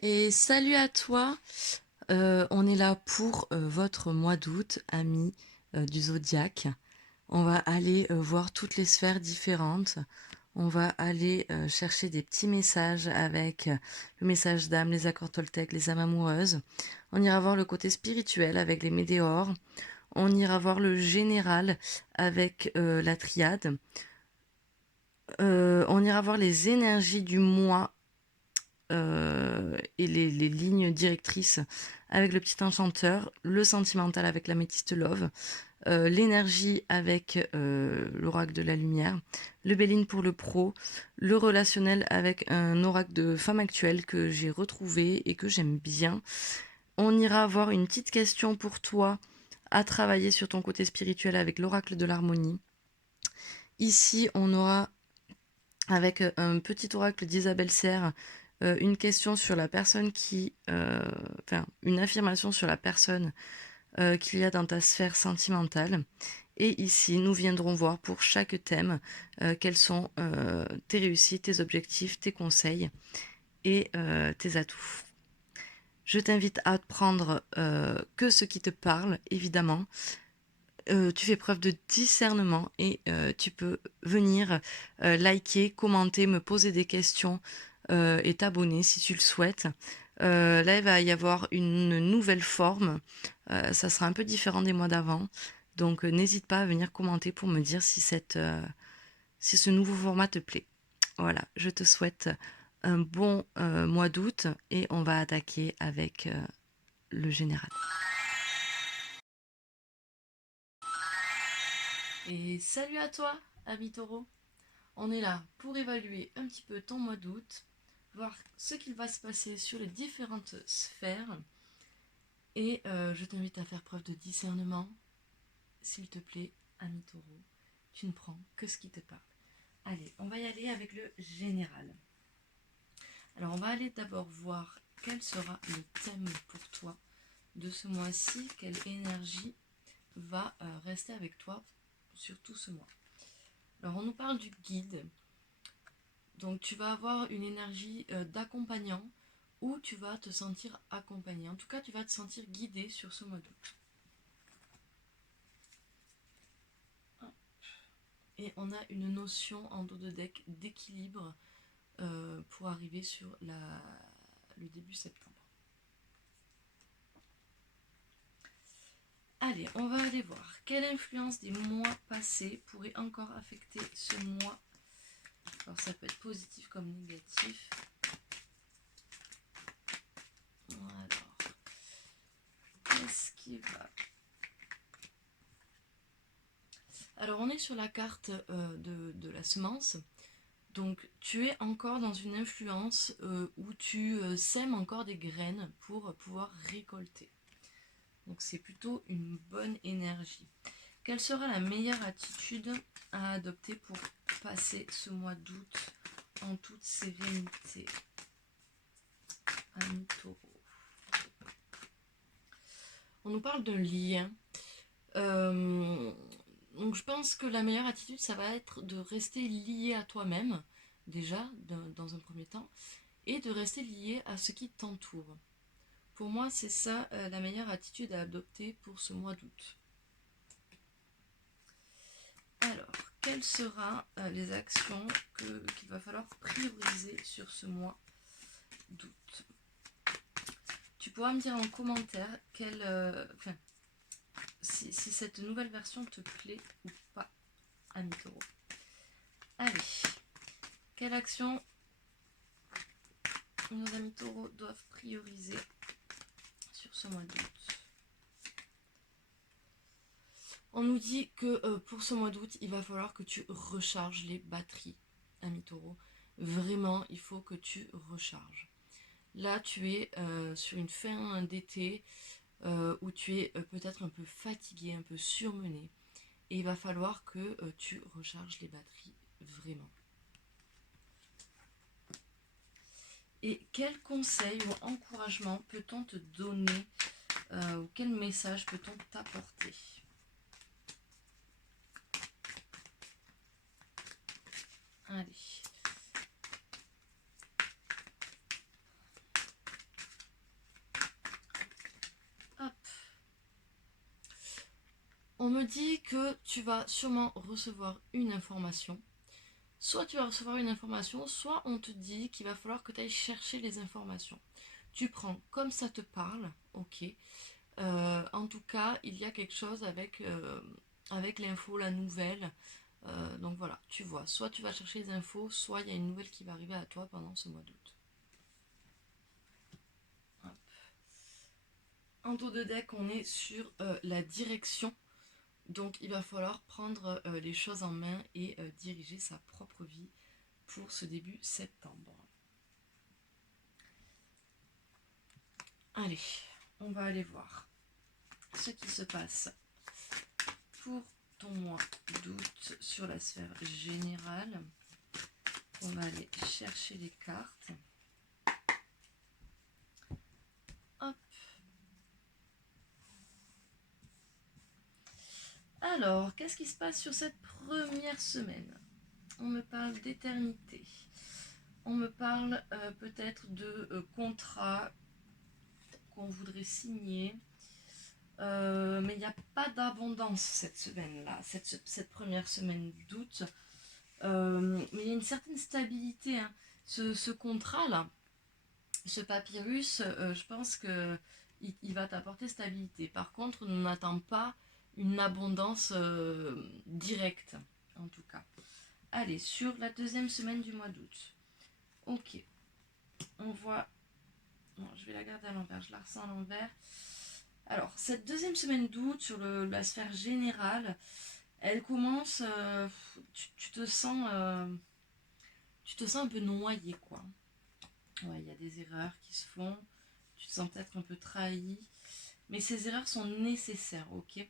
Et salut à toi. On est là pour votre mois d'août, amis du zodiaque. On va aller voir toutes les sphères différentes. On va aller chercher des petits messages avec le message d'âme, les accords Toltec, les âmes amoureuses. On ira voir le côté spirituel avec les météores. On ira voir le général avec la triade. On ira voir les énergies du mois et les lignes directrices avec le petit enchanteur, le sentimental avec l'améthyste love, l'énergie avec l'oracle de la lumière, le Béline pour le pro, le relationnel avec un oracle de femme actuelle que j'ai retrouvé et que j'aime bien. On ira avoir une petite question pour toi à travailler sur ton côté spirituel avec l'oracle de l'harmonie. Ici, on aura avec un petit oracle d'Isabelle Serre, une question sur la personne enfin, une affirmation sur la personne qu'il y a dans ta sphère sentimentale. Et ici, nous viendrons voir pour chaque thème quelles sont tes réussites, tes objectifs, tes conseils et tes atouts. Je t'invite à prendre que ce qui te parle, évidemment. Tu fais preuve de discernement et tu peux venir liker, commenter, me poser des questions et t'abonner si tu le souhaites. Là, il va y avoir une nouvelle forme. Ça sera un peu différent des mois d'avant. Donc, n'hésite pas à venir commenter pour me dire si ce nouveau format te plaît. Voilà, je te souhaite un bon mois d'août et on va attaquer avec le général. Et salut à toi, ami taureau. On est là pour évaluer un petit peu ton mois d'août, voir ce qu'il va se passer sur les différentes sphères. Et je t'invite à faire preuve de discernement, s'il te plaît, ami taureau. Tu ne prends que ce qui te parle. Allez, on va y aller avec le général. Alors, on va aller d'abord voir quel sera le thème pour toi de ce mois-ci, quelle énergie va rester avec toi sur tout ce mois. Alors, on nous parle du guide. Donc tu vas avoir une énergie d'accompagnant où tu vas te sentir accompagné. En tout cas, tu vas te sentir guidé sur ce mois d'août. Et on a une notion en dos de deck d'équilibre pour arriver sur le début septembre. Allez, on va aller voir quelle influence des mois passés pourrait encore affecter ce mois. Alors ça peut être positif comme négatif. Alors, qu'est-ce qui va... Alors on est sur la carte de la semence. Donc tu es encore dans une influence où tu sèmes encore des graines pour pouvoir récolter. Donc c'est plutôt une bonne énergie. Quelle sera la meilleure attitude à adopter pour passer ce mois d'août en toute sérénité? Ami taureau. On nous parle d'un lien. Donc je pense que la meilleure attitude, ça va être de rester lié à toi-même, déjà, dans un premier temps, et de rester lié à ce qui t'entoure. Pour moi, c'est ça la meilleure attitude à adopter pour ce mois d'août. Alors, quelles seront les actions qu'il va falloir prioriser sur ce mois d'août? Tu pourras me dire en commentaire si cette nouvelle version te plaît ou pas, ami taureau. Allez, quelle action nos amis taureaux doivent prioriser sur ce mois d'août? On nous dit que pour ce mois d'août, il va falloir que tu recharges les batteries, ami taureau. Vraiment, il faut que tu recharges. Là, tu es sur une fin d'été où tu es peut-être un peu fatigué, un peu surmené. Et il va falloir que tu recharges les batteries, vraiment. Et quel conseil ou encouragement peut-on te donner ou quel message peut-on t'apporter? Allez. On me dit que tu vas sûrement recevoir une information. Soit tu vas recevoir une information, soit on te dit qu'il va falloir que tu ailles chercher les informations. Tu prends comme ça te parle, ok. En tout cas, il y a quelque chose avec l'info, la nouvelle. Donc voilà, tu vois, soit tu vas chercher les infos, soit il y a une nouvelle qui va arriver à toi pendant ce mois d'août. En dos de deck, on est sur la direction. Donc il va falloir prendre les choses en main et diriger sa propre vie pour ce début septembre. Allez, on va aller voir ce qui se passe pour ton mois d'août sur la sphère générale. On va aller chercher les cartes. Hop. Alors, qu'est-ce qui se passe sur cette première semaine? On me parle d'éternité. On me parle peut-être de contrats qu'on voudrait signer. Mais il n'y a pas d'abondance cette semaine-là, cette première semaine d'août. Mais il y a une certaine stabilité. Hein. Ce contrat-là, ce papyrus, je pense que il va t'apporter stabilité. Par contre, on n'attend pas une abondance directe, en tout cas. Allez, sur la deuxième semaine du mois d'août. Ok. On voit... Non, je vais la garder à l'envers, je la ressens à l'envers. Alors, cette deuxième semaine d'août, sur la sphère générale, elle commence... tu te sens... tu te sens un peu noyé, quoi. Ouais, il y a des erreurs qui se font. Tu te sens peut-être un peu trahi. Mais ces erreurs sont nécessaires, ok?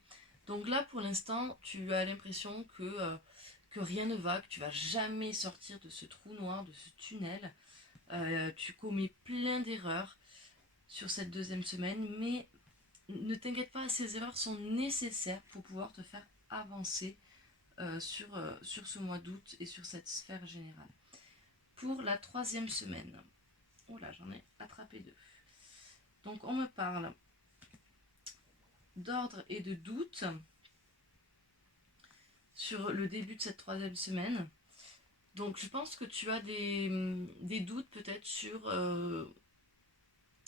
Donc là, pour l'instant, tu as l'impression que rien ne va, que tu vas jamais sortir de ce trou noir, de ce tunnel. Tu commets plein d'erreurs sur cette deuxième semaine, mais ne t'inquiète pas, ces erreurs sont nécessaires pour pouvoir te faire avancer sur ce mois d'août et sur cette sphère générale. Pour la troisième semaine, oh là, j'en ai attrapé deux. Donc on me parle d'ordre et de doute sur le début de cette troisième semaine. Donc je pense que tu as des doutes peut-être sur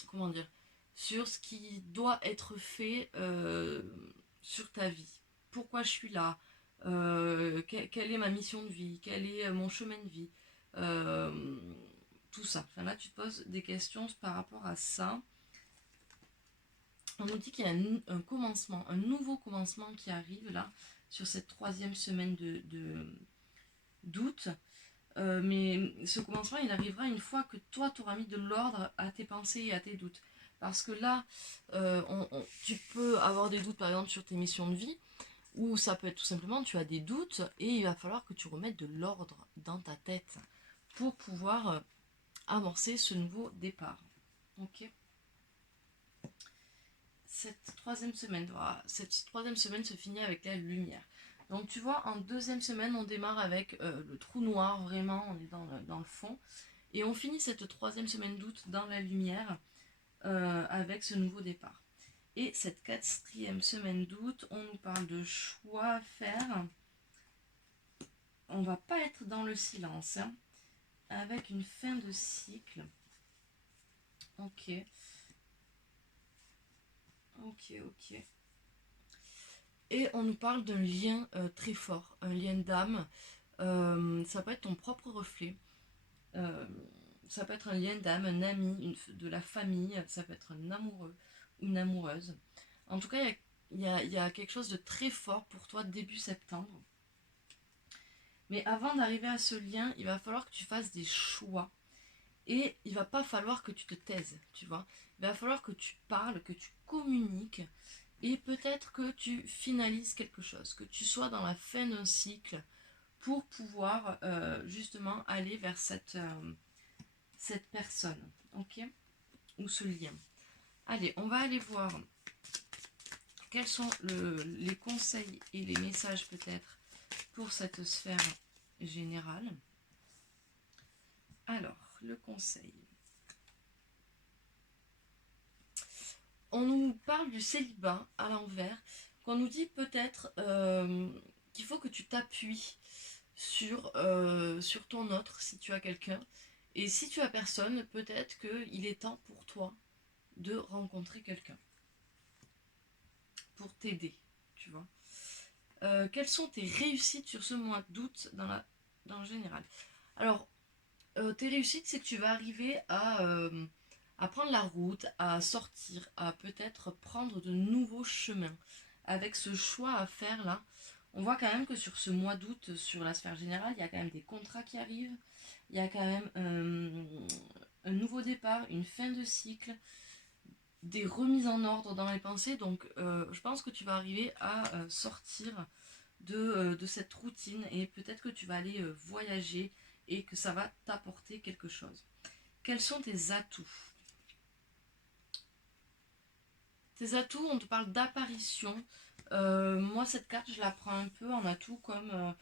comment dire, sur ce qui doit être fait sur ta vie. Pourquoi je suis là, quelle est ma mission de vie, quel est mon chemin de vie, tout ça. Enfin, là, tu te poses des questions par rapport à ça. On nous dit qu'il y a un commencement, un nouveau commencement qui arrive là, sur cette troisième semaine d'août. Mais ce commencement, il arrivera une fois que toi, tu auras mis de l'ordre à tes pensées et à tes doutes. Parce que là, tu peux avoir des doutes, par exemple, sur tes missions de vie, ou ça peut être tout simplement, tu as des doutes, et il va falloir que tu remettes de l'ordre dans ta tête pour pouvoir amorcer ce nouveau départ. Ok. Cette troisième semaine se finit avec la lumière. Donc tu vois, en deuxième semaine, on démarre avec le trou noir, vraiment, on est dans le fond. Et on finit cette troisième semaine d'août dans la lumière avec ce nouveau départ. Et cette quatrième semaine d'août, on nous parle de choix à faire. On va pas être dans le silence, hein, avec une fin de cycle. Ok. Ok. Et on nous parle d'un lien très fort, un lien d'âme. Ça peut être ton propre reflet. Ça peut être un lien d'âme, un ami, de la famille. Ça peut être un amoureux ou une amoureuse. En tout cas, il y a quelque chose de très fort pour toi début septembre. Mais avant d'arriver à ce lien, il va falloir que tu fasses des choix. Et il va pas falloir que tu te taises, tu vois. Il va falloir que tu parles, que tu communiques. Et peut-être que tu finalises quelque chose, que tu sois dans la fin d'un cycle pour pouvoir justement aller vers cette personne, ok? Ou ce lien. Allez, on va aller voir quels sont les conseils et les messages peut-être pour cette sphère générale. Alors, le conseil. On nous parle du célibat à l'envers. qu'on nous dit peut-être qu'il faut que tu t'appuies sur ton autre si tu as quelqu'un. Et si tu as personne, peut-être qu'il est temps pour toi de rencontrer quelqu'un pour t'aider, tu vois. Quelles sont tes réussites sur ce mois d'août dans le général? Alors, tes réussites, c'est que tu vas arriver à prendre la route, à sortir, à peut-être prendre de nouveaux chemins. Avec ce choix à faire là, on voit quand même que sur ce mois d'août, sur la sphère générale, il y a quand même des contrats qui arrivent, il y a quand même un nouveau départ, une fin de cycle, des remises en ordre dans les pensées. Donc je pense que tu vas arriver à sortir de cette routine et peut-être que tu vas aller voyager et que ça va t'apporter quelque chose. Quels sont tes atouts? Tes atouts, on te parle d'apparition. Moi, cette carte, je la prends un peu en atout comme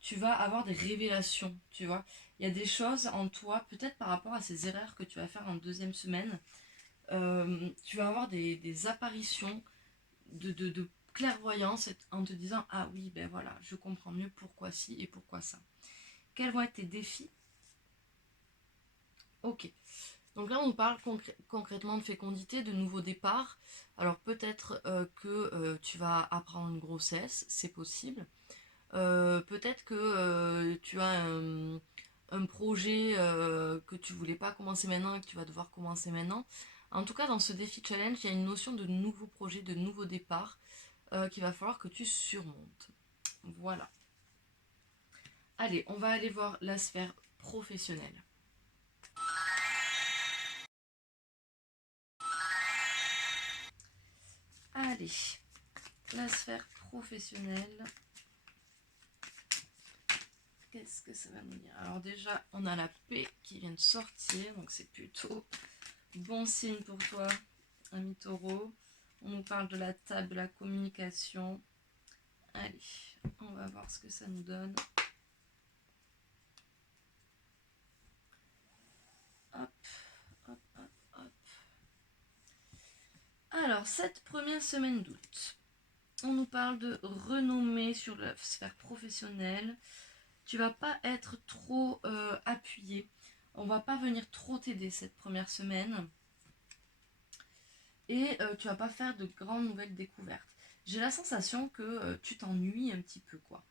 tu vas avoir des révélations, tu vois. Il y a des choses en toi, peut-être par rapport à ces erreurs que tu vas faire en deuxième semaine, tu vas avoir des apparitions de clairvoyance en te disant ah oui, ben voilà, je comprends mieux pourquoi ci et pourquoi ça. Quels vont être tes défis? Ok. Donc là, on parle concrètement de fécondité, de nouveau départ. Alors peut-être que tu vas apprendre une grossesse, c'est possible. Peut-être que tu as un projet que tu voulais pas commencer maintenant et que tu vas devoir commencer maintenant. En tout cas, dans ce défi challenge, il y a une notion de nouveau projet, de nouveau départ qu'il va falloir que tu surmontes. Voilà. Allez, on va aller voir la sphère professionnelle. Allez, la sphère professionnelle. Qu'est-ce que ça va nous dire? Alors déjà, on a la paix qui vient de sortir, donc c'est plutôt bon signe pour toi, ami taureau. On nous parle de la table, de la communication. Allez, on va voir ce que ça nous donne. Hop, hop, hop, hop. Alors, cette première semaine d'août, on nous parle de renommée sur la sphère professionnelle. Tu vas pas être trop appuyé. On va pas venir trop t'aider cette première semaine. Et tu vas pas faire de grandes nouvelles découvertes. J'ai la sensation que tu t'ennuies un petit peu, quoi.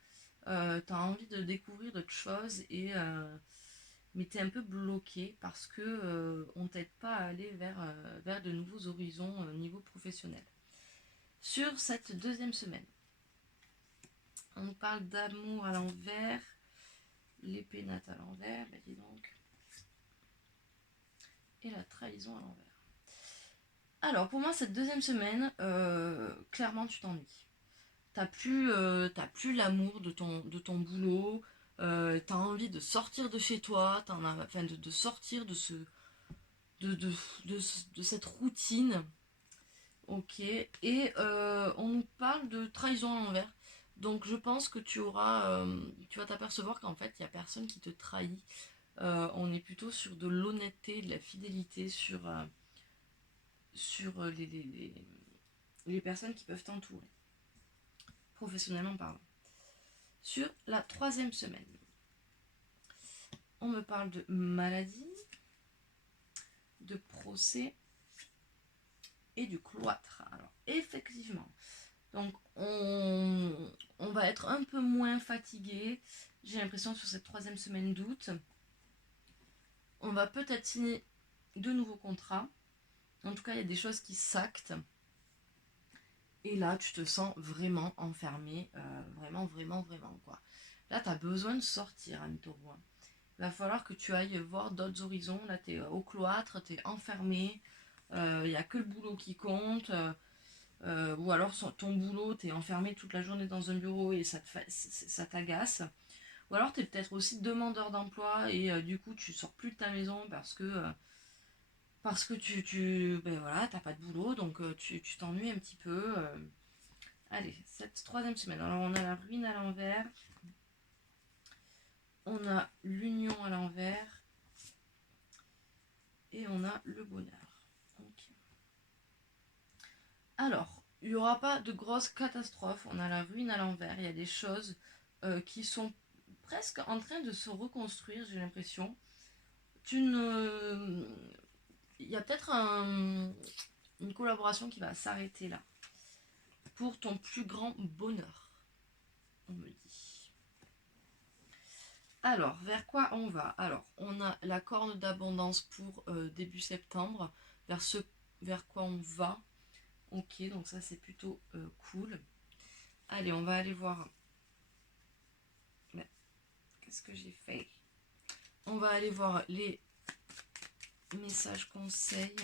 Tu as envie de découvrir d'autres choses mais tu es un peu bloqué parce que on t'aide pas à aller vers de nouveaux horizons au niveau professionnel. Sur cette deuxième semaine, on parle d'amour à l'envers, l'épée nate à l'envers, bah dis donc, et la trahison à l'envers. Alors pour moi cette deuxième semaine, clairement tu t'ennuies. T'as plus l'amour de ton boulot, t'as envie de sortir de chez toi, enfin de sortir de, de, de, de cette routine. Ok, et on nous parle de trahison à l'envers. Donc je pense que tu vas t'apercevoir qu'en fait, il n'y a personne qui te trahit. On est plutôt sur de l'honnêteté, de la fidélité, sur les personnes qui peuvent t'entourer, professionnellement parlant. Sur la troisième semaine, on me parle de maladie, de procès et du cloître. Alors effectivement, donc on va être un peu moins fatigué. J'ai l'impression sur cette troisième semaine d'août, on va peut-être signer de nouveaux contrats. En tout cas, il y a des choses qui s'actent. Et là, tu te sens vraiment enfermé. Vraiment, vraiment, vraiment, quoi. Là, tu as besoin de sortir, ami taureau. Il va falloir que tu ailles voir d'autres horizons. Là, tu es au cloître, tu es enfermé. Il n'y a que le boulot qui compte. Ou alors ton boulot, tu es enfermé toute la journée dans un bureau et ça t'agace. Ou alors tu es peut-être aussi demandeur d'emploi et du coup tu sors plus de ta maison parce que ben voilà, t'as pas de boulot, donc tu t'ennuies un petit peu. Allez, cette troisième semaine. Alors on a la ruine à l'envers, on a l'union à l'envers et on a le bonheur. Okay. Alors, il n'y aura pas de grosses catastrophes. On a la ruine à l'envers. Il y a des choses qui sont presque en train de se reconstruire, j'ai l'impression. Il y a peut-être une collaboration qui va s'arrêter là. Pour ton plus grand bonheur, on me dit. Alors, vers quoi on va? Alors, on a la corne d'abondance pour début septembre. Vers quoi on va? Ok, donc ça c'est plutôt cool. Allez, on va aller voir. Mais, qu'est-ce que j'ai fait? On va aller voir les messages conseils.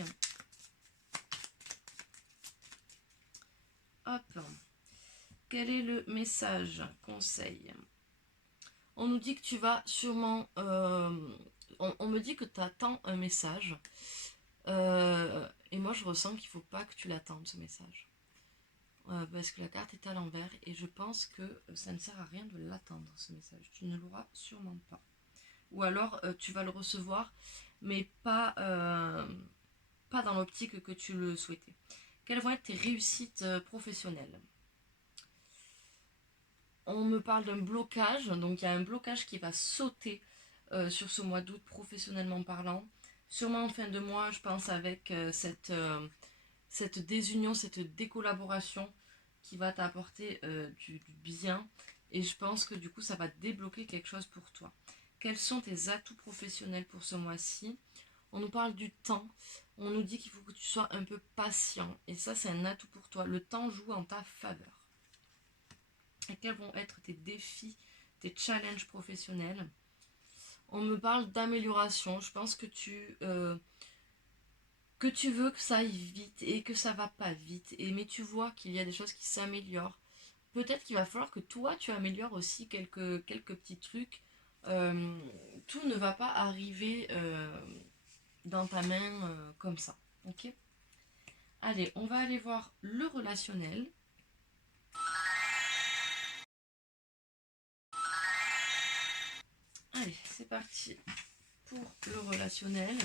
Hop. Quel est le message conseil? On nous dit que tu vas sûrement... on me dit que tu attends un message. Et moi, je ressens qu'il ne faut pas que tu l'attendes, ce message. Parce que la carte est à l'envers et je pense que ça ne sert à rien de l'attendre, ce message. Tu ne l'auras sûrement pas. Ou alors, tu vas le recevoir, mais pas dans l'optique que tu le souhaitais. Quelles vont être tes réussites professionnelles? On me parle d'un blocage, donc il y a un blocage qui va sauter sur ce mois d'août professionnellement parlant. Sûrement en fin de mois, je pense avec cette désunion, cette décollaboration qui va t'apporter du bien. Et je pense que du coup, ça va débloquer quelque chose pour toi. Quels sont tes atouts professionnels pour ce mois-ci? On nous parle du temps. On nous dit qu'il faut que tu sois un peu patient. Et ça, c'est un atout pour toi. Le temps joue en ta faveur. Et quels vont être tes défis, tes challenges professionnels? On me parle d'amélioration. Je pense que tu veux que ça aille vite et que ça va pas vite. Mais tu vois qu'il y a des choses qui s'améliorent. Peut-être qu'il va falloir que toi, tu améliores aussi quelques petits trucs. Tout ne va pas arriver dans ta main comme ça. Ok? Allez, on va aller voir le relationnel. Allez, c'est parti pour le relationnel.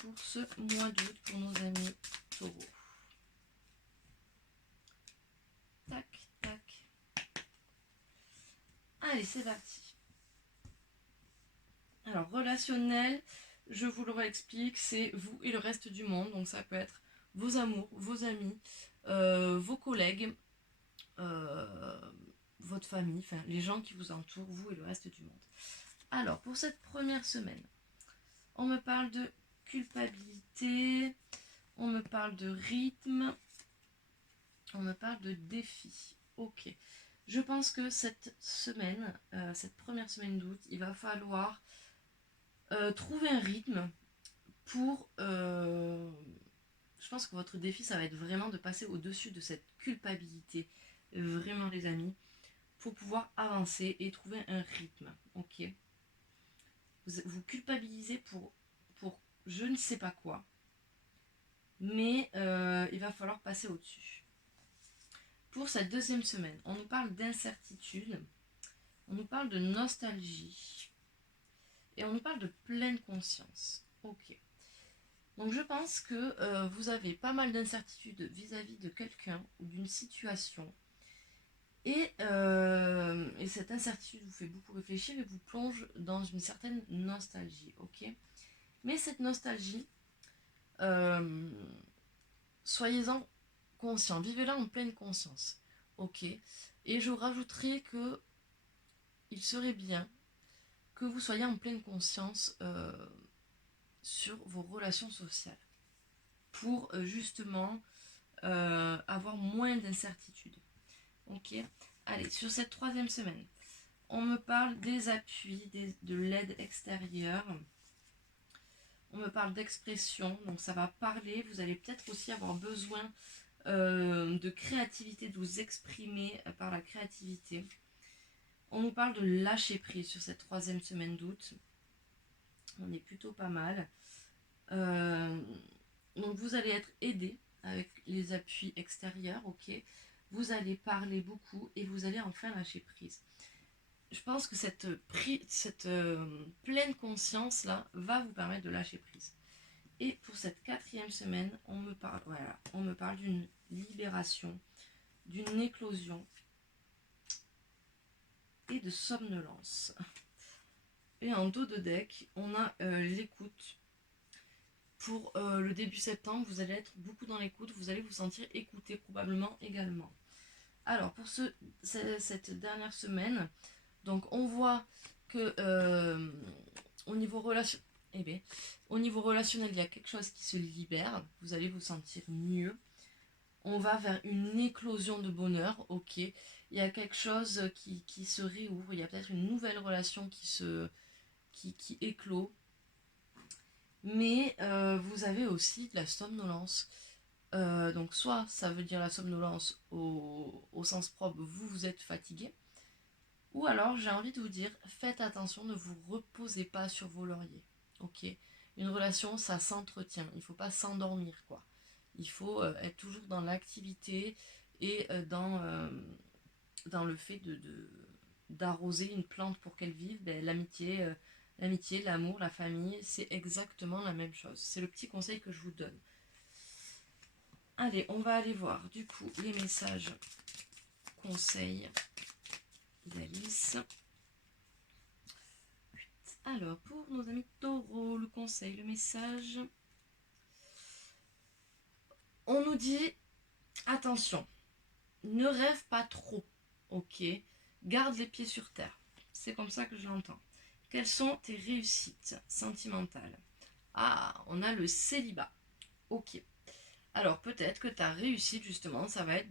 Pour ce mois d'août, pour nos amis taureaux. Tac, tac. Allez, c'est parti. Alors, relationnel, je vous le réexplique, c'est vous et le reste du monde. Donc, ça peut être vos amours, vos amis, vos collègues, votre famille, enfin, les gens qui vous entourent, vous et le reste du monde. Alors, pour cette première semaine, on me parle de culpabilité, on me parle de rythme, on me parle de défi. Ok. Je pense que cette semaine, cette première semaine d'août, il va falloir trouver un rythme pour... je pense que votre défi, ça va être vraiment de passer au-dessus de cette culpabilité. Vraiment, les amis. Pour pouvoir avancer et trouver un rythme. Ok. Vous culpabilisez pour je ne sais pas quoi. Mais il va falloir passer au-dessus. Pour cette deuxième semaine, on nous parle d'incertitude. On nous parle de nostalgie. Et on nous parle de pleine conscience. Ok. Donc je pense que vous avez pas mal d'incertitudes vis-à-vis de quelqu'un ou d'une situation. Et cette incertitude vous fait beaucoup réfléchir et vous plonge dans une certaine nostalgie. Ok. Mais cette nostalgie, soyez-en conscient. Vivez-la en pleine conscience. Ok. Et je rajouterai que il serait bien que vous soyez en pleine conscience sur vos relations sociales pour justement avoir moins d'incertitudes. Ok. Allez, sur cette troisième semaine, on me parle des appuis, de l'aide extérieure. On me parle d'expression, donc ça va parler. Vous allez peut-être aussi avoir besoin de créativité, de vous exprimer par la créativité. On nous parle de lâcher prise sur cette troisième semaine d'août. On est plutôt pas mal. Donc vous allez être aidé avec les appuis extérieurs, ok. Vous allez parler beaucoup et vous allez enfin lâcher prise. Je pense que cette pleine conscience là va vous permettre de lâcher prise. Et pour cette 4e semaine, on me parle d'une libération, d'une éclosion et de somnolence. Et en dos de deck, on a l'écoute. Pour le début septembre, vous allez être beaucoup dans l'écoute, vous allez vous sentir écouté probablement également. Alors pour cette dernière semaine, donc on voit que au niveau relationnel, il y a quelque chose qui se libère, vous allez vous sentir mieux. On va vers une éclosion de bonheur, ok. Il y a quelque chose qui se réouvre, il y a peut-être une nouvelle relation qui éclot. Mais vous avez aussi de la somnolence. Donc soit ça veut dire la somnolence au sens propre, vous êtes fatigué. Ou alors j'ai envie de vous dire, faites attention, ne vous reposez pas sur vos lauriers. Ok. Une relation, ça s'entretient. Il ne faut pas s'endormir, quoi. Il faut être toujours dans l'activité et dans le fait d'arroser une plante pour qu'elle vive. Ben, l'amitié, l'amour, la famille, c'est exactement la même chose. C'est le petit conseil que je vous donne. Allez, on va aller voir du coup les messages conseils d'Alice. Alors, pour nos amis taureaux, le conseil, le message. On nous dit, attention, ne rêve pas trop, ok? Garde les pieds sur terre. C'est comme ça que je l'entends. Quelles sont tes réussites sentimentales? Ah, on a le célibat. Ok. Alors peut-être que ta réussite, justement, ça va être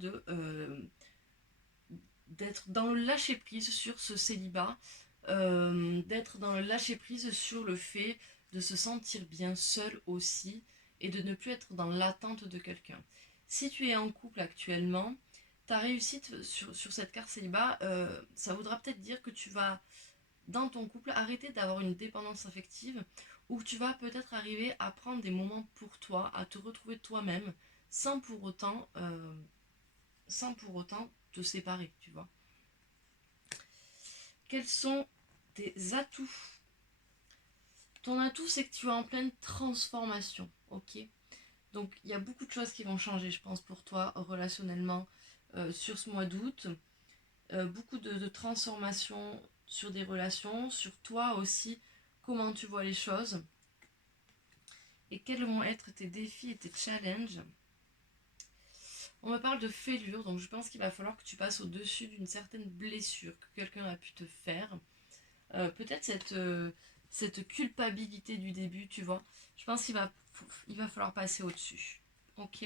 d'être dans le lâcher-prise sur ce célibat, d'être dans le lâcher-prise sur le fait de se sentir bien seul aussi et de ne plus être dans l'attente de quelqu'un. Si tu es en couple actuellement, ta réussite sur cette carte célibat, ça voudra peut-être dire que tu vas, dans ton couple, arrêter d'avoir une dépendance affective ou que tu vas peut-être arriver à prendre des moments pour toi, à te retrouver toi-même sans pour autant te séparer, tu vois. Quels sont tes atouts? Ton atout, c'est que tu es en pleine transformation, ok? Donc, il y a beaucoup de choses qui vont changer, je pense, pour toi, relationnellement, sur ce mois d'août. Beaucoup de transformations sur des relations, sur toi aussi, comment tu vois les choses. Et quels vont être tes défis et tes challenges? On me parle de fêlure, donc je pense qu'il va falloir que tu passes au-dessus d'une certaine blessure que quelqu'un a pu te faire. Peut-être cette culpabilité du début, tu vois. Je pense il va falloir passer au-dessus. Ok.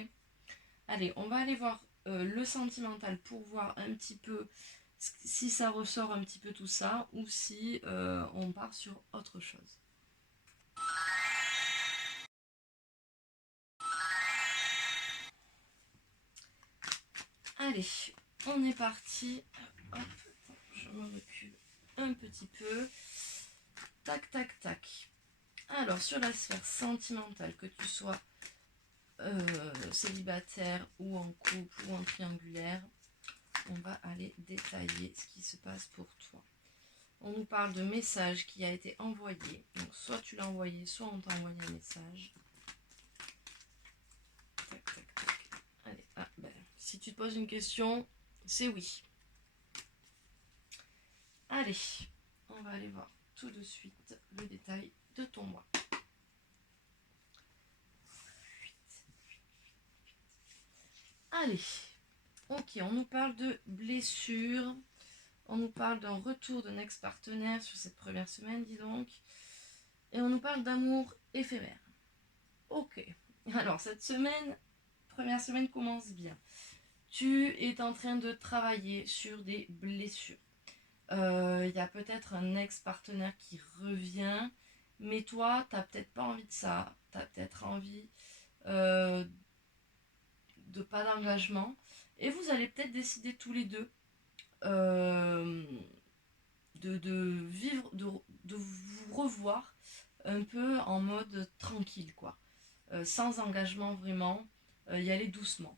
Allez, on va aller voir le sentimental pour voir un petit peu si ça ressort un petit peu tout ça ou si on part sur autre chose. Allez, on est parti. Hop, je me recule un petit peu. Tac, tac, tac. Alors, sur la sphère sentimentale, que tu sois célibataire ou en couple ou en triangulaire, on va aller détailler ce qui se passe pour toi. On nous parle de message qui a été envoyé. Donc, soit tu l'as envoyé, soit on t'a envoyé un message. Tac, tac, tac. Allez, si tu te poses une question, c'est oui. Allez, on va aller voir tout de suite le détail de ton mois. Allez, ok, on nous parle de blessures. On nous parle d'un retour d'un ex-partenaire sur cette première semaine, dis donc. Et on nous parle d'amour éphémère. Ok. Alors, cette semaine, première semaine commence bien. Tu es en train de travailler sur des blessures. Il y a peut-être un ex-partenaire qui revient, mais toi, t'as peut-être pas envie de ça. T'as peut-être envie de pas d'engagement. Et vous allez peut-être décider tous les deux de vivre, de vous revoir un peu en mode tranquille, quoi. Sans engagement vraiment, y aller doucement.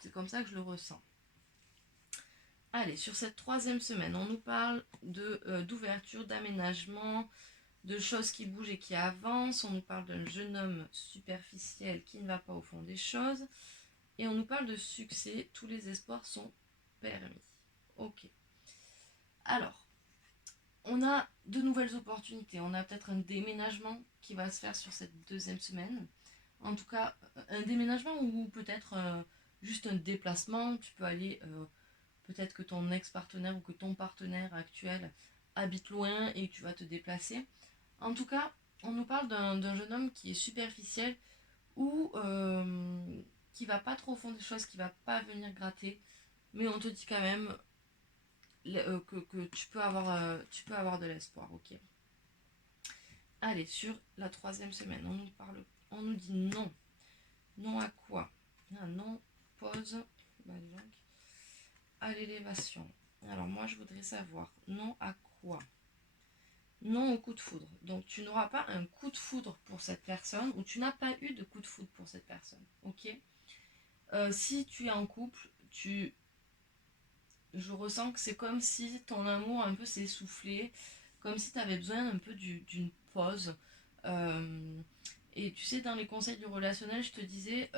C'est comme ça que je le ressens. Allez, sur cette troisième semaine, on nous parle d'ouverture, d'aménagement, de choses qui bougent et qui avancent. On nous parle d'un jeune homme superficiel qui ne va pas au fond des choses. Et on nous parle de succès. Tous les espoirs sont permis. Ok. Alors, on a de nouvelles opportunités. On a peut-être un déménagement qui va se faire sur cette deuxième semaine. En tout cas, un déménagement ou peut-être juste un déplacement. Tu peux aller, peut-être que ton ex-partenaire ou que ton partenaire actuel habite loin et que tu vas te déplacer. En tout cas, on nous parle d'un jeune homme qui est superficiel ou qui va pas trop au fond des choses, qui va pas venir gratter. Mais on te dit quand même que tu peux avoir de l'espoir, ok. Allez, sur la troisième semaine, on nous dit non. Non à quoi? Un non, pause, à l'élévation. Alors moi, je voudrais savoir, non à quoi? Non au coup de foudre. Donc tu n'auras pas un coup de foudre pour cette personne ou tu n'as pas eu de coup de foudre pour cette personne, ok. Si tu es en couple, je ressens que c'est comme si ton amour un peu s'est essoufflé, comme si tu avais besoin un peu d'une pause. Euh, et tu sais, dans les conseils du relationnel, je te disais,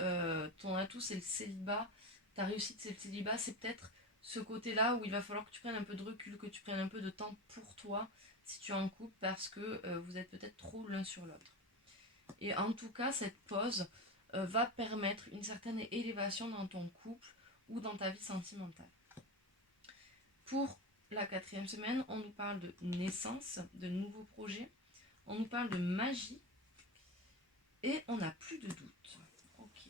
ton atout c'est le célibat, ta réussite c'est le célibat, c'est peut-être ce côté-là où il va falloir que tu prennes un peu de recul, que tu prennes un peu de temps pour toi si tu es en couple parce que vous êtes peut-être trop l'un sur l'autre. Et en tout cas, cette pause va permettre une certaine élévation dans ton couple ou dans ta vie sentimentale. Pour la quatrième semaine, on nous parle de naissance, de nouveaux projets, on nous parle de magie et on n'a plus de doute. Ok.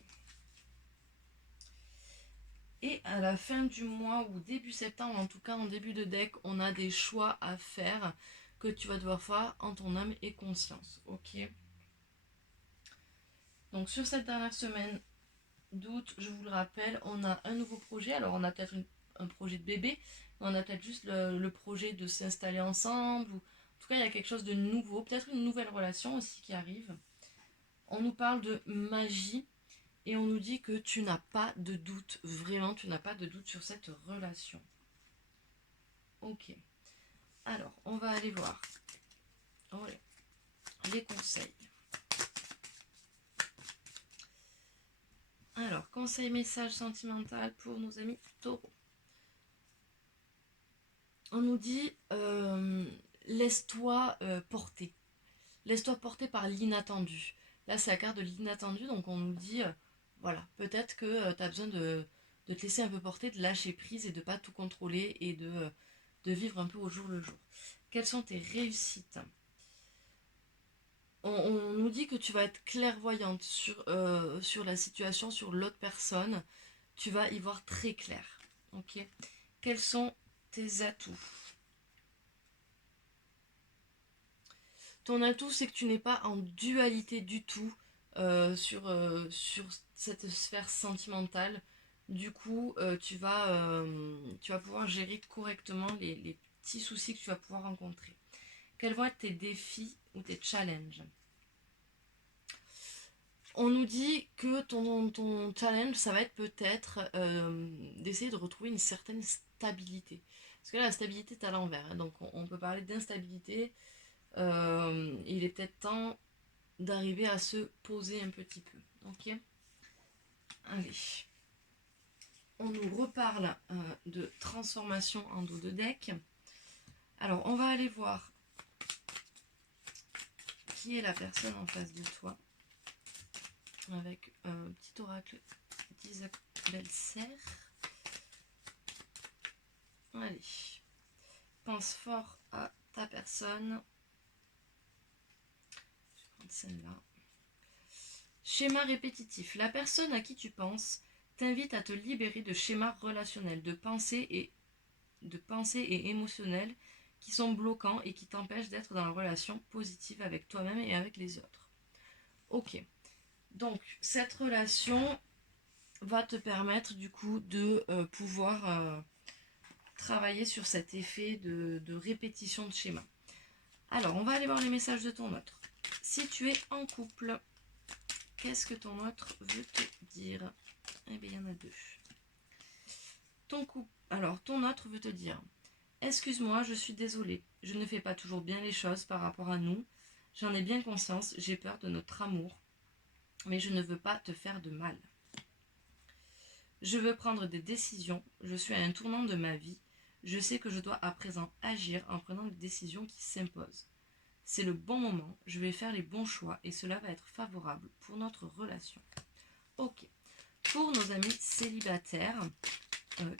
Et à la fin du mois ou début septembre, en tout cas en début de deck, on a des choix à faire que tu vas devoir faire en ton âme et conscience. Ok. Donc sur cette dernière semaine d'août, je vous le rappelle, on a un nouveau projet. Alors on a peut-être un projet de bébé, mais on a peut-être juste le projet de s'installer ensemble. Ou, en tout cas, il y a quelque chose de nouveau, peut-être une nouvelle relation aussi qui arrive. On nous parle de magie et on nous dit que tu n'as pas de doute, vraiment, tu n'as pas de doute sur cette relation. Ok. Alors, on va aller voir les conseils. Alors, conseil message sentimental pour nos amis taureaux. On nous dit laisse-toi porter. Laisse-toi porter par l'inattendu. Là, c'est la carte de l'inattendu, donc on nous dit voilà, peut-être que tu as besoin de te laisser un peu porter, de lâcher prise et de pas tout contrôler et de vivre un peu au jour le jour. Quelles sont tes réussites? On nous dit que tu vas être clairvoyante sur la situation, sur l'autre personne. Tu vas y voir très clair. Ok. Quels sont tes atouts? Ton atout, c'est que tu n'es pas en dualité du tout sur cette sphère sentimentale. Du coup, tu vas pouvoir gérer correctement les petits soucis que tu vas pouvoir rencontrer. Quels vont être tes défis ou tes challenges? On nous dit que ton challenge, ça va être peut-être d'essayer de retrouver une certaine stabilité. Parce que là, la stabilité est à l'envers. Hein, donc, on peut parler d'instabilité. Il est peut-être temps d'arriver à se poser un petit peu. Ok. Allez. On nous reparle de transformation en dos de deck. Alors, on va aller voir qui est la personne en face de toi. Avec un petit oracle d'Isabelle Serre. Allez. Pense fort à ta personne. Je vais prendre celle-là. Schéma répétitif. La personne à qui tu penses t'invite à te libérer de schémas relationnels, de pensées et émotionnels qui sont bloquants et qui t'empêchent d'être dans la relation positive avec toi-même et avec les autres. Ok. Donc, cette relation va te permettre du coup de pouvoir travailler sur cet effet de répétition de schéma. Alors, on va aller voir les messages de ton autre. Si tu es en couple, qu'est-ce que ton autre veut te dire? Eh bien, il y en a deux. Ton autre veut te dire: excuse-moi, je suis désolée, je ne fais pas toujours bien les choses par rapport à nous. J'en ai bien conscience, j'ai peur de notre amour, mais je ne veux pas te faire de mal. Je veux prendre des décisions, je suis à un tournant de ma vie, je sais que je dois à présent agir en prenant des décisions qui s'imposent. C'est le bon moment, je vais faire les bons choix et cela va être favorable pour notre relation. Ok. Pour nos amis célibataires,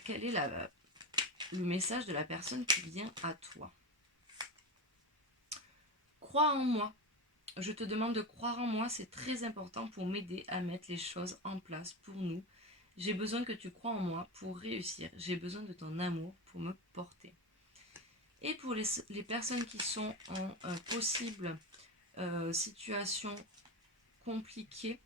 quel est le message de la personne qui vient à toi? Crois en moi. Je te demande de croire en moi, c'est très important pour m'aider à mettre les choses en place pour nous. J'ai besoin que tu crois en moi pour réussir. J'ai besoin de ton amour pour me porter. Et pour les personnes qui sont en possible situation compliquée,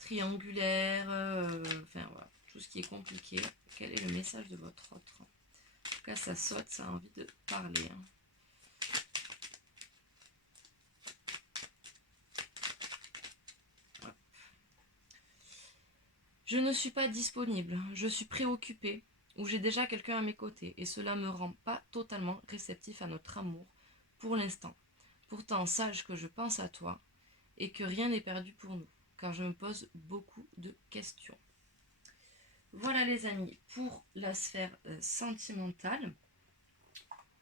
triangulaire, enfin voilà, tout ce qui est compliqué, quel est le message de votre autre? En tout cas, ça saute, ça a envie de parler. Hein. Je ne suis pas disponible, je suis préoccupée ou j'ai déjà quelqu'un à mes côtés et cela me rend pas totalement réceptif à notre amour pour l'instant. Pourtant, sache que je pense à toi et que rien n'est perdu pour nous, car je me pose beaucoup de questions. Voilà les amis, pour la sphère sentimentale,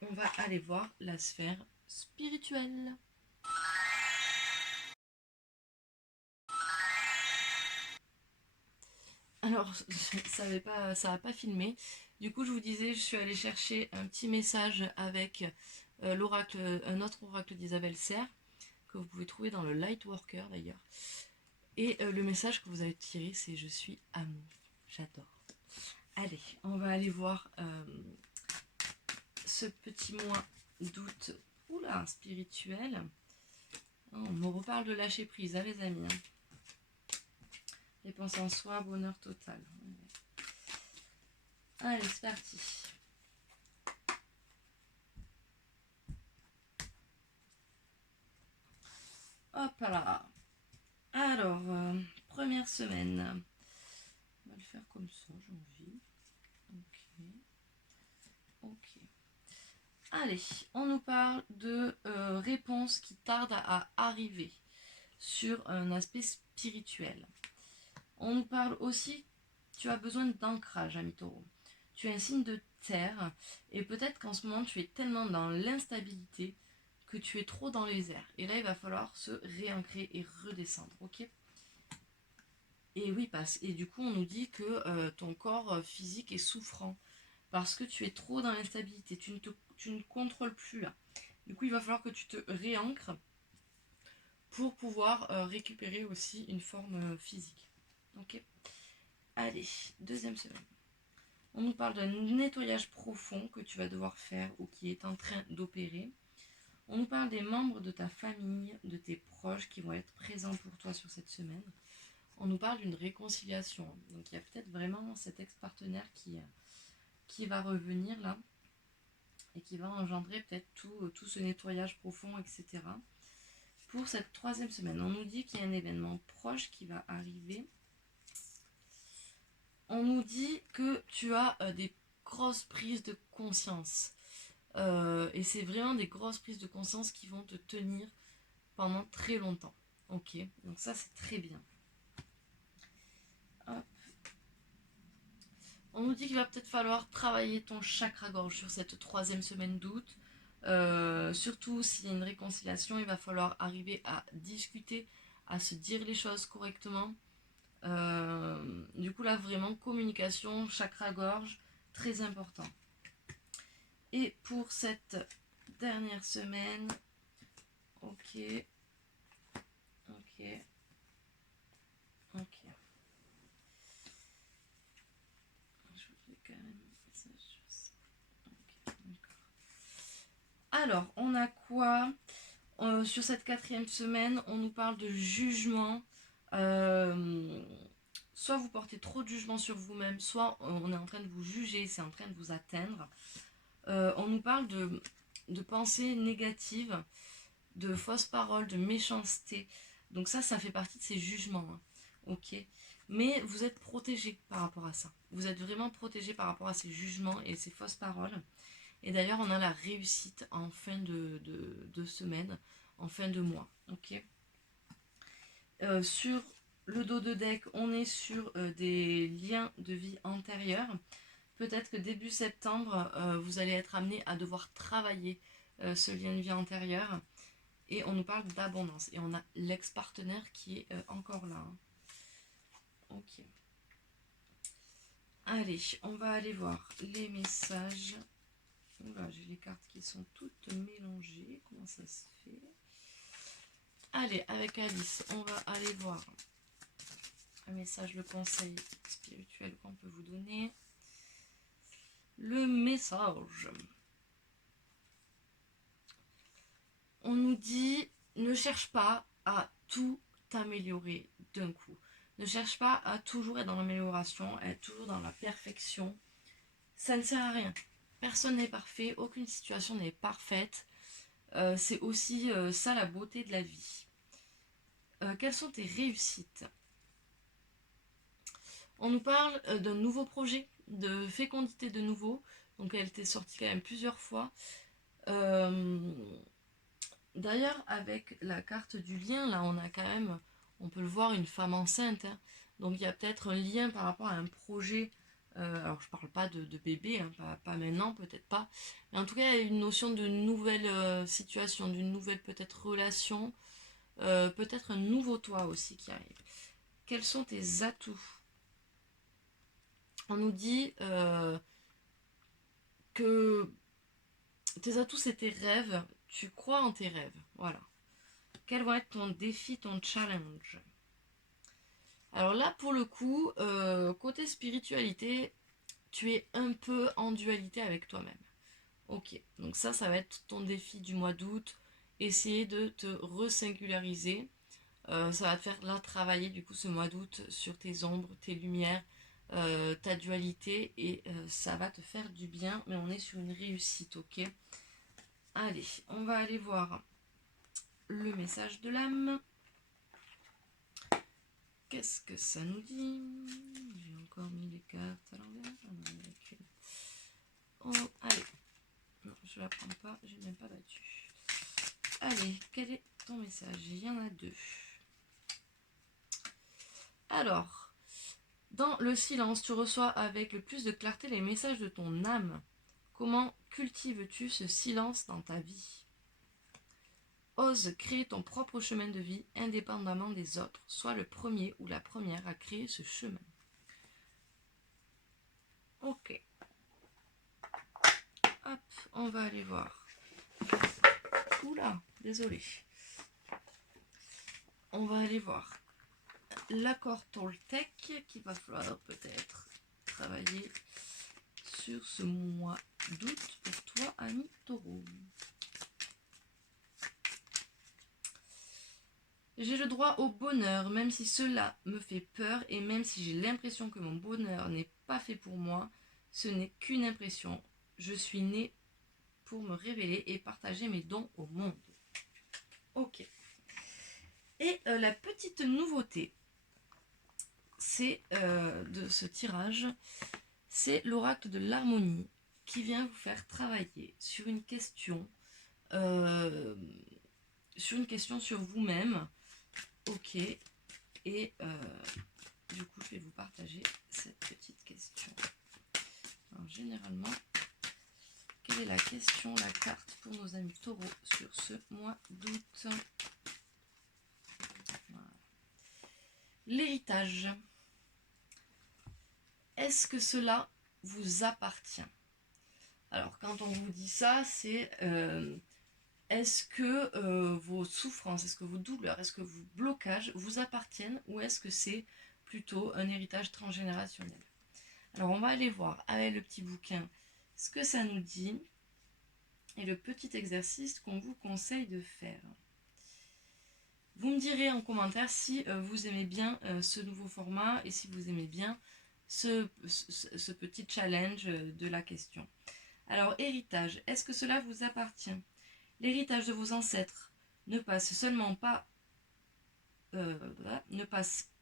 on va aller voir la sphère spirituelle. Alors, ça va pas filmer. Du coup, je vous disais, je suis allée chercher un petit message avec l'oracle, un autre oracle d'Isabelle Serre, que vous pouvez trouver dans le Lightworker d'ailleurs. Et le message que vous avez tiré, c'est je suis amour. J'adore. Allez, on va aller voir ce petit mois d'août. Oula, spirituel. Oh, on me reparle de lâcher prise, hein, les amis. Hein. Dépense en soi, bonheur total. Allez, c'est parti. Hop là. Alors, première semaine. On va le faire comme ça, j'ai envie. Ok. Ok. Allez, on nous parle de réponses qui tardent à arriver sur un aspect spirituel. On nous parle aussi, tu as besoin d'ancrage, ami taureau. Tu es un signe de terre et peut-être qu'en ce moment tu es tellement dans l'instabilité que tu es trop dans les airs. Et là, il va falloir se réancrer et redescendre, ok? Et oui, et du coup, on nous dit que ton corps physique est souffrant parce que tu es trop dans l'instabilité. Tu ne contrôles plus là. Du coup, il va falloir que tu te réancres pour pouvoir récupérer aussi une forme physique. Ok? Allez, deuxième semaine. On nous parle d'un nettoyage profond que tu vas devoir faire ou qui est en train d'opérer. On nous parle des membres de ta famille, de tes proches qui vont être présents pour toi sur cette semaine. On nous parle d'une réconciliation. Donc il y a peut-être vraiment cet ex-partenaire qui va revenir là et qui va engendrer peut-être tout ce nettoyage profond, etc. Pour cette troisième semaine, on nous dit qu'il y a un événement proche qui va arriver. On nous dit que tu as des grosses prises de conscience. Et c'est vraiment des grosses prises de conscience qui vont te tenir pendant très longtemps. Ok, donc ça c'est très bien. Hop. On nous dit qu'il va peut-être falloir travailler ton chakra-gorge sur cette troisième semaine d'août. Surtout s'il y a une réconciliation, il va falloir arriver à discuter, à se dire les choses correctement. Du coup là vraiment communication, chakra-gorge, très important. Et pour cette dernière semaine, ok, ok, ok. Je voudrais quand même ça, ok, d'accord. Alors, on a quoi sur cette quatrième semaine? On nous parle de jugement. Soit vous portez trop de jugement sur vous-même, soit on est en train de vous juger, c'est en train de vous atteindre. On nous parle de pensées négatives, de fausses paroles, de méchanceté. Donc ça fait partie de ces jugements. Hein. Ok. Mais vous êtes protégé par rapport à ça. Vous êtes vraiment protégé par rapport à ces jugements et ces fausses paroles. Et d'ailleurs, on a la réussite en fin de semaine, en fin de mois. Ok. Sur le dos de deck, on est sur des liens de vie antérieurs. Peut-être que début septembre, vous allez être amené à devoir travailler ce lien de vie antérieur. Et on nous parle d'abondance. Et on a l'ex-partenaire qui est encore là. Hein. Ok. Allez, on va aller voir les messages. Oula, j'ai les cartes qui sont toutes mélangées. Comment ça se fait? Allez, avec Alice, on va aller voir un message, le conseil spirituel qu'on peut vous donner. Le message. On nous dit, ne cherche pas à tout améliorer d'un coup. Ne cherche pas à toujours être dans l'amélioration, à être toujours dans la perfection. Ça ne sert à rien. Personne n'est parfait, aucune situation n'est parfaite. C'est aussi ça la beauté de la vie. Quelles sont tes réussites? On nous parle d'un nouveau projet, de fécondité de nouveau. Donc elle était sortie quand même plusieurs fois. D'ailleurs, avec la carte du lien, là, on a quand même, on peut le voir, une femme enceinte. Hein. Donc, il y a peut-être un lien par rapport à un projet. Alors, je parle pas de bébé, hein, pas maintenant, peut-être pas. Mais en tout cas, il y a une notion de nouvelle situation, d'une nouvelle peut-être relation, peut-être un nouveau toi aussi qui arrive. Quels sont tes atouts? On nous dit que tes atouts, c'est tes rêves. Tu crois en tes rêves. Voilà. Quel va être ton défi, ton challenge? Alors là, pour le coup, côté spiritualité, tu es un peu en dualité avec toi-même. Ok, donc ça va être ton défi du mois d'août. Essayer de te resingulariser. Ça va te faire là travailler du coup ce mois d'août sur tes ombres, tes lumières, ta dualité et ça va te faire du bien. Mais on est sur une réussite, ok? Allez, on va aller voir le message de l'âme. Qu'est-ce que ça nous dit? J'ai encore mis les cartes à l'envers. Oh, allez. Non, je la prends pas, j'ai même pas battu. Allez, quel est ton message? Il y en a deux. Alors, dans le silence, tu reçois avec le plus de clarté les messages de ton âme. Comment cultives-tu ce silence dans ta vie? Ose créer ton propre chemin de vie indépendamment des autres. Sois le premier ou la première à créer ce chemin. Ok. Hop, on va aller voir. Oula, désolé. On va aller voir l'accord Toltec qu'il va falloir peut-être travailler sur ce mois d'août pour toi, ami Taureau. J'ai le droit au bonheur, même si cela me fait peur et même si j'ai l'impression que mon bonheur n'est pas fait pour moi, ce n'est qu'une impression. Je suis né pour me révéler et partager mes dons au monde. Ok. Et la petite nouveauté, c'est de ce tirage, c'est l'oracle de l'harmonie qui vient vous faire travailler sur une question sur vous-même. Ok. Et du coup, je vais vous partager cette petite question. Alors, généralement, quelle est la question, la carte pour nos amis taureaux sur ce mois d'août? Voilà. L'héritage. Est-ce que cela vous appartient? Alors, quand on vous dit ça, c'est est-ce que vos souffrances, est-ce que vos douleurs, est-ce que vos blocages vous appartiennent ou est-ce que c'est plutôt un héritage transgénérationnel? Alors, on va aller voir avec le petit bouquin ce que ça nous dit et le petit exercice qu'on vous conseille de faire. Vous me direz en commentaire si vous aimez bien ce nouveau format et si vous aimez bien ce petit challenge de la question. Alors, héritage, est-ce que cela vous appartient? L'héritage de vos ancêtres ne passe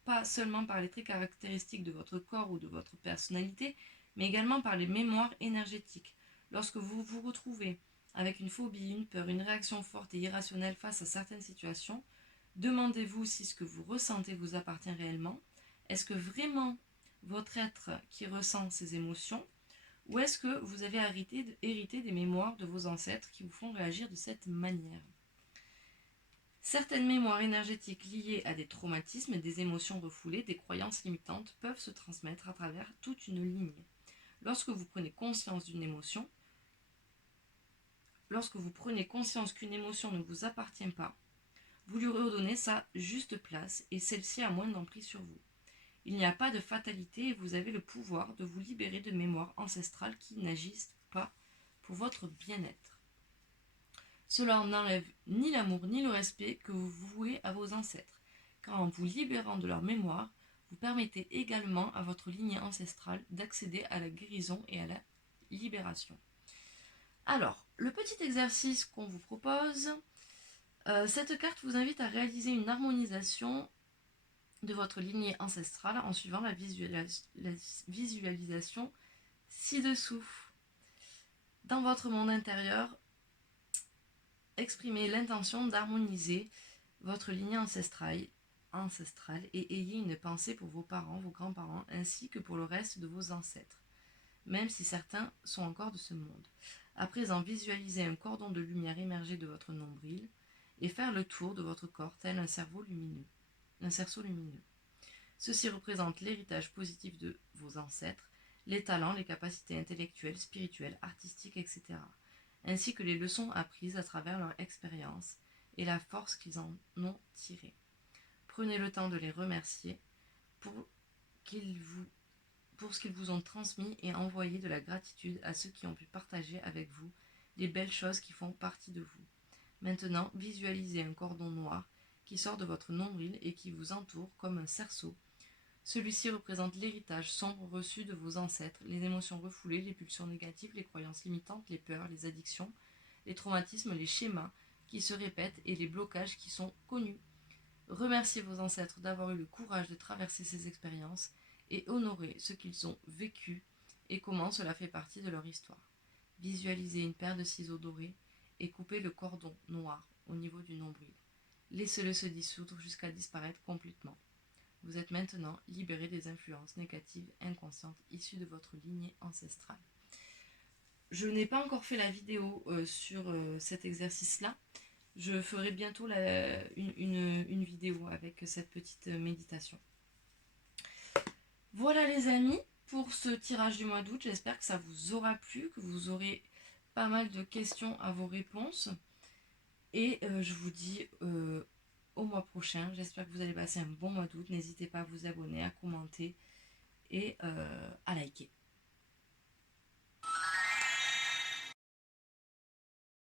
pas seulement par les traits caractéristiques de votre corps ou de votre personnalité, mais également par les mémoires énergétiques. Lorsque vous vous retrouvez avec une phobie, une peur, une réaction forte et irrationnelle face à certaines situations, demandez-vous si ce que vous ressentez vous appartient réellement. Est-ce que vraiment votre être qui ressent ces émotions, ou est-ce que vous avez hérité des mémoires de vos ancêtres qui vous font réagir de cette manière? Certaines mémoires énergétiques liées à des traumatismes, des émotions refoulées, des croyances limitantes peuvent se transmettre à travers toute une ligne. Lorsque vous prenez conscience d'une émotion, lorsque vous prenez conscience qu'une émotion ne vous appartient pas, vous lui redonnez sa juste place et celle-ci a moins d'emprise sur vous. Il n'y a pas de fatalité et vous avez le pouvoir de vous libérer de mémoires ancestrales qui n'agissent pas pour votre bien-être. Cela n'enlève ni l'amour ni le respect que vous vouez à vos ancêtres, car en vous libérant de leur mémoire, vous permettez également à votre lignée ancestrale d'accéder à la guérison et à la libération. Alors, le petit exercice qu'on vous propose, cette carte vous invite à réaliser une harmonisation de votre lignée ancestrale en suivant la visualisation ci-dessous. Dans votre monde intérieur, exprimez l'intention d'harmoniser votre lignée ancestrale et ayez une pensée pour vos parents, vos grands-parents, ainsi que pour le reste de vos ancêtres, même si certains sont encore de ce monde. À présent, visualisez un cordon de lumière émerger de votre nombril et faire le tour de votre corps tel un cerceau lumineux. Ceci représente l'héritage positif de vos ancêtres, les talents, les capacités intellectuelles, spirituelles, artistiques, etc., ainsi que les leçons apprises à travers leur expérience et la force qu'ils en ont tirée. Prenez le temps de les remercier pour ce qu'ils vous ont transmis et envoyez de la gratitude à ceux qui ont pu partager avec vous les belles choses qui font partie de vous. Maintenant, visualisez un cordon noir qui sort de votre nombril et qui vous entoure comme un cerceau. Celui-ci représente l'héritage sombre reçu de vos ancêtres, les émotions refoulées, les pulsions négatives, les croyances limitantes, les peurs, les addictions, les traumatismes, les schémas qui se répètent et les blocages qui sont connus. Remerciez vos ancêtres d'avoir eu le courage de traverser ces expériences et honorez ce qu'ils ont vécu et comment cela fait partie de leur histoire. Visualisez une paire de ciseaux dorés et coupez le cordon noir au niveau du nombril. Laissez-le se dissoudre jusqu'à disparaître complètement. Vous êtes maintenant libéré des influences négatives inconscientes issues de votre lignée ancestrale. Je n'ai pas encore fait la vidéo sur cet exercice-là. Je ferai bientôt une vidéo avec cette petite méditation. Voilà les amis, pour ce tirage du mois d'août, j'espère que ça vous aura plu, que vous aurez pas mal de questions à vos réponses. Et je vous dis au mois prochain. J'espère que vous allez passer un bon mois d'août. N'hésitez pas à vous abonner, à commenter et à liker.